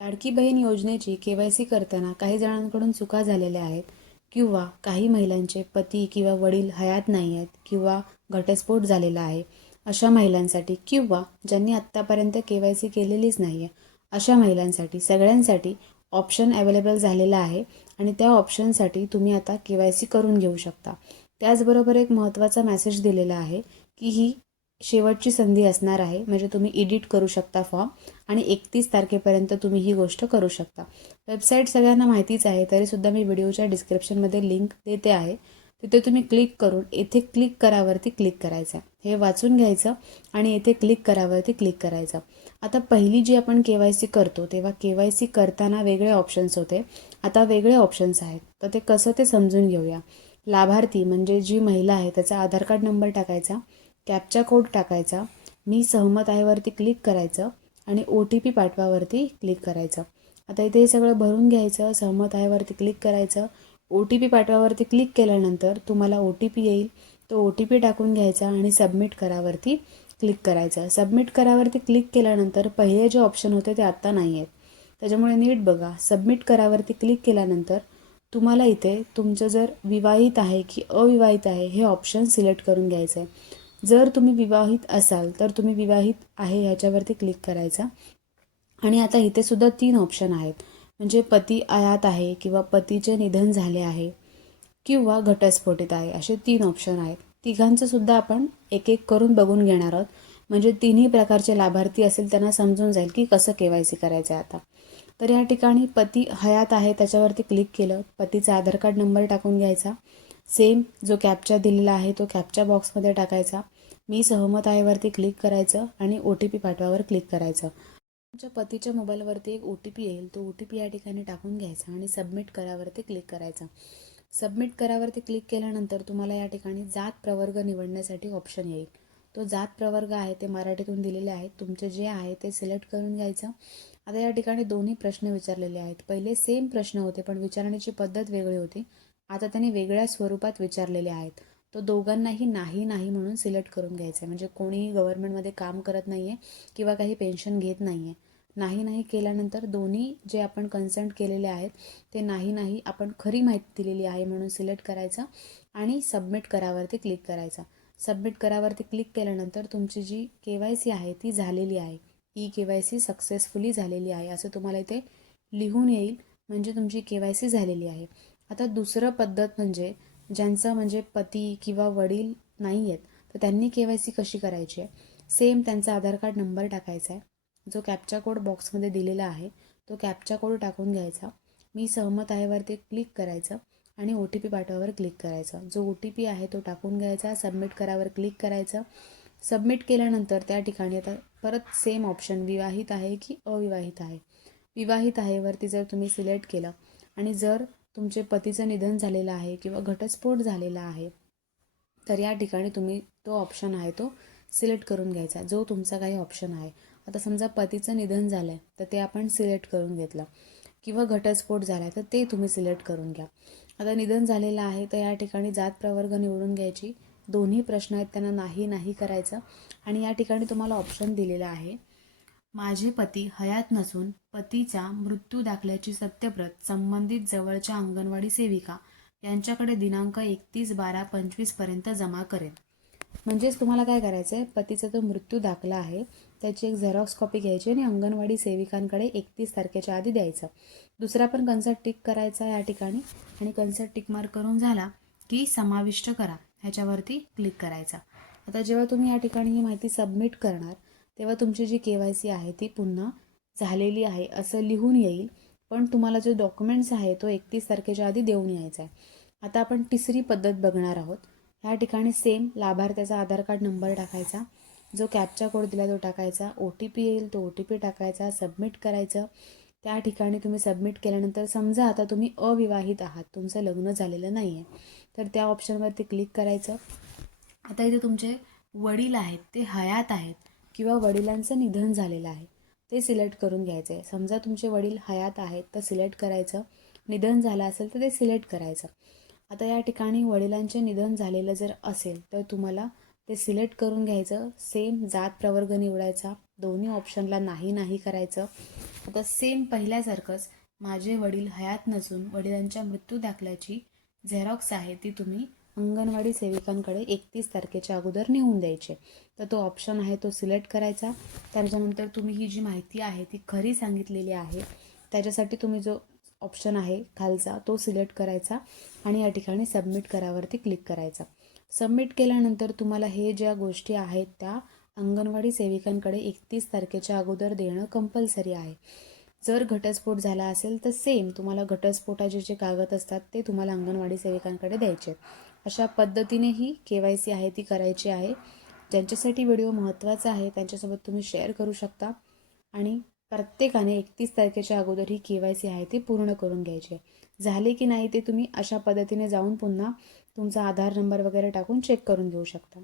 लाडकी बहीण योजनेची के-वाय-सी करताना काही जणांकडून चुका झालेल्या आहेत किंवा काही महिलांचे पती किंवा वडील हयात नाही आहेत किंवा घटस्फोट झालेला आहे अशा महिलांसाठी किंवा ज्यांनी आत्तापर्यंत के-वाय-सी केलेलीच नाही आहे अशा महिलांसाठी सगळ्यांसाठी ऑप्शन अवेलेबल झालेला आहे आणि त्या ऑप्शनसाठी तुम्ही आता के-वाय-सी करून घेऊ शकता. त्याचबरोबर एक महत्त्वाचा मेसेज दिलेला आहे की ही शेवटची संधी असणार आहे, म्हणजे तुम्ही एडिट करू शकता फॉर्म आणि 31 तारखेपर्यंत तुम्ही ही गोष्ट करू शकता. वेबसाईट सगळ्यांना माहितीच आहे, तरीसुद्धा मी व्हिडिओच्या डिस्क्रिप्शनमध्ये लिंक देते आहे. तिथे तुम्ही क्लिक करून येथे क्लिक करावरती क्लिक करायचं. हे वाचून घ्यायचं आणि येथे क्लिक करावरती क्लिक करायचं. आता पहिली जी आपण के-वाय-सी करतो तेव्हा के-वाय-सी करताना वेगळे ऑप्शन्स होते, आता वेगळे ऑप्शन्स आहेत. तर ते कसं ते समजून घेऊया. लाभार्थी म्हणजे जी महिला आहे त्याचा आधार कार्ड नंबर टाकायचा, कॅप्चा कोड टाकायचा, मी सहमत आहे वरती क्लिक करायचं आणि OTP पाठवावरती क्लिक करायचं. आता इथे हे सगळं भरून घ्यायचं, सहमत आहे वरती क्लिक करायचं. OTP पाठवावरती क्लिक केल्यानंतर तुम्हाला OTP येईल, तो OTP टाकून घ्यायचा आणि सबमिट करावरती क्लिक करायचं. सबमिट करावरती क्लिक केल्यानंतर पहिले जे ऑप्शन होते ते आत्ता नाही आहेत, त्याच्यामुळे नीट बघा. सबमिट करावरती क्लिक केल्यानंतर तुम्हाला इथे तुमचं जर विवाहित आहे की अविवाहित आहे हे ऑप्शन सिलेक्ट करून घ्यायचं आहे. जर तुम्ही विवाहित असाल तर तुम्ही विवाहित आहे ह्याच्यावरती क्लिक करायचा आणि आता इथे सुद्धा 3 ऑप्शन आहेत, म्हणजे पती आयात आहे किंवा पतीचे निधन झाले आहे किंवा घटस्फोटित आहे, असे 3 ऑप्शन आहेत. तिघांचं सुद्धा आपण एक एक करून बघून घेणार आहोत, म्हणजे तिन्ही प्रकारचे लाभार्थी असेल त्यांना समजून जाईल की कसं के-वाय-सी करायचं आहे आता. तर या ठिकाणी पती हयात आहे त्याच्यावरती क्लिक केलं, पतीचा आधार कार्ड नंबर टाकून घ्यायचा, सेम जो कॅप्चा दिलेला आहे तो कॅप्चा बॉक्समध्ये टाकायचा, मी सहमत आहे वरती क्लिक करायचं आणि OTP पाठवावर क्लिक करायचं. तुमच्या पतीच्या मोबाईलवरती एक OTP येईल, तो OTP या ठिकाणी टाकून घ्यायचा आणि सबमिट करावरती क्लिक करायचं. सबमिट करावरती क्लिक केल्यानंतर तुम्हाला या ठिकाणी जात प्रवर्ग निवडण्यासाठी ऑप्शन येईल. तो जात प्रवर्ग आहे ते मराठीतून दिलेले आहेत, तुमचे जे आहे ते सिलेक्ट करून घ्यायचं. आता या ठिकाणी दोन्ही प्रश्न विचारलेले आहेत. पहिले सेम प्रश्न होते पण विचारण्याची पद्धत वेगळी होती, आता त्यांनी वेगळ्या स्वरूपात विचारलेले आहेत. तो दोघांनाही नाही नाही म्हणून सिलेक्ट करून घ्यायचं आहे, म्हणजे कोणीही गव्हर्नमेंटमध्ये काम करत नाही आहे किंवा काही पेन्शन घेत नाही आहे. नाही नाही केल्यानंतर दोन्ही जे आपण कन्सेंट केलेले आहेत ते नाही नाही आपण खरी माहिती दिलेली आहे म्हणून सिलेक्ट करायचं आणि सबमिट करावरती क्लिक करायचा. सबमिट करावरती क्लिक केल्यानंतर तुमची जी के-वाय-सी आहे ती झालेली आहे, के-वाय-सी सक्सेसफुली झालेली आहे असं तुम्हाला इथे लिहून येईल, म्हणजे तुमची के-वाय-सी झालेली आहे. आता दुसरं पद्धत म्हणजे ज्यांचं म्हणजे पती किंवा वडील नाही आहेत तर त्यांनी के-वाय-सी कशी करायची आहे. सेम त्यांचा आधार कार्ड नंबर टाकायचा आहे, जो कॅप्चा कोड बॉक्समध्ये दिलेला आहे तो कॅप्चा कोड टाकून घ्यायचा, मी सहमत आहे वरती क्लिक करायचं आणि OTP पाठवावर क्लिक करायचं. जो OTP आहे तो टाकून घ्यायचा, सबमिट करावर क्लिक करायचं. सबमिट केल्यानंतर त्या ठिकाणी आता परत सेम ऑप्शन विवाहित आहे की अविवाहित आहे. विवाहित आहे वरती जर तुम्ही सिलेक्ट केलं आणि जर तुमचे पतीचं निधन झालेलं आहे किंवा घटस्फोट झालेला आहे तर या ठिकाणी तुम्ही तो ऑप्शन आहे तो सिलेक्ट करून घ्यायचा, जो तुमचा काही ऑप्शन आहे. आता समजा पतीचं निधन झालं आहे तर ते आपण सिलेक्ट करून घेतलं किंवा घटस्फोट झाला आहे तर ते तुम्ही सिलेक्ट करून घ्या. आता निधन झालेलं आहे तर या ठिकाणी जात प्रवर्ग निवडून घ्यायची, दोन्ही प्रश्न आहेत त्यांना नाही नाही करायचं आणि या ठिकाणी तुम्हाला ऑप्शन दिलेला आहे, माझे पती हयात नसून पतीच्या मृत्यू दाखल्याची सत्यप्रत संबंधित जवळच्या अंगणवाडी सेविका यांच्याकडे दिनांक 31/12/25 पर्यंत जमा करेन. म्हणजेच तुम्हाला काय करायचं आहे, पतीचा जो मृत्यू दाखला आहे त्याची एक झेरॉक्स कॉपी घ्यायची आणि अंगणवाडी सेविकांकडे 31 तारखेच्या आधी द्यायचं. दुसरा पण कन्सेंट टिक करायचा या ठिकाणी आणि कन्सेंट टिक मार्क करून झाला की समाविष्ट करा ह्याच्यावरती क्लिक करायचा. आता जेव्हा तुम्ही या ठिकाणी ही माहिती सबमिट करणार तेव्हा तुमची जी के-वाय-सी आहे ती पुन्हा झालेली आहे असं लिहून येईल, पण तुम्हाला जो डॉक्युमेंट्स आहे तो 31 तारखेच्या आधी देऊन यायचा आहे. आता आपण तिसरी पद्धत बघणार आहोत. ह्या ठिकाणी सेम लाभार्थ्याचा आधार कार्ड नंबर टाकायचा, जो कॅप्चा कोड दिला तो टाकायचा, OTP येईल तो OTP टाकायचा, सबमिट करायचं. त्या ठिकाणी तुम्ही सबमिट केल्यानंतर समजा आता तुम्ही अविवाहित आहात, तुमचं लग्न झालेलं नाही आहे तर त्या ऑप्शनवरती क्लिक करायचं. आता इथे तुमचे वडील आहेत ते हयात आहेत किंवा वडिलांचं निधन झालेलं आहे ते सिलेक्ट करून घ्यायचं आहे. समजा तुमचे वडील हयात आहेत तर सिलेक्ट करायचं, निधन झालं असेल तर ते सिलेक्ट करायचं. आता या ठिकाणी वडिलांचे निधन झालेलं जर असेल तर तुम्हाला ते सिलेक्ट करून घ्यायचं. सेम जात प्रवर्ग निवडायचा, दोन्ही ऑप्शनला नाही नाही करायचं. आता सेम पहिल्यासारखंच माझे वडील हयात नसून वडिलांच्या मृत्यू दाखल्याची झेरॉक्स आहे ती तुम्ही अंगणवाडी सेविकांकडे 31 तारखेच्या अगोदर नेऊन द्यायचे. तर तो ऑप्शन आहे तो सिलेक्ट करायचा. त्याच्यानंतर तुम्ही ही जी माहिती आहे ती खरी सांगितलेली आहे त्याच्यासाठी तुम्ही जो ऑप्शन आहे खालचा तो सिलेक्ट करायचा आणि या ठिकाणी सबमिट करावरती क्लिक करायचा. सबमिट केल्यानंतर तुम्हाला हे ज्या गोष्टी आहेत त्या अंगणवाडी सेविकांकडे 31 तारखेच्या अगोदर देणं कंपल्सरी आहे. जर घटस्फोट झाला असेल तर सेम तुम्हाला घटस्फोटाचे जे कागद असतात ते तुम्हाला अंगणवाडी सेविकांकडे द्यायचे. अशा पद्धतीने ही KYC आहे ती करायची आहे. ज्यांच्यासाठी व्हिडिओ महत्त्वाचा आहे त्यांच्यासोबत तुम्ही शेअर करू शकता आणि प्रत्येकाने 31 तारखेच्या अगोदर ही KYC आहे ती पूर्ण करून घ्यायची. झाले की नाही ते तुम्ही अशा पद्धतीने जाऊन पुन्हा तुमचा आधार नंबर वगैरे टाकून चेक करून घेऊ शकता.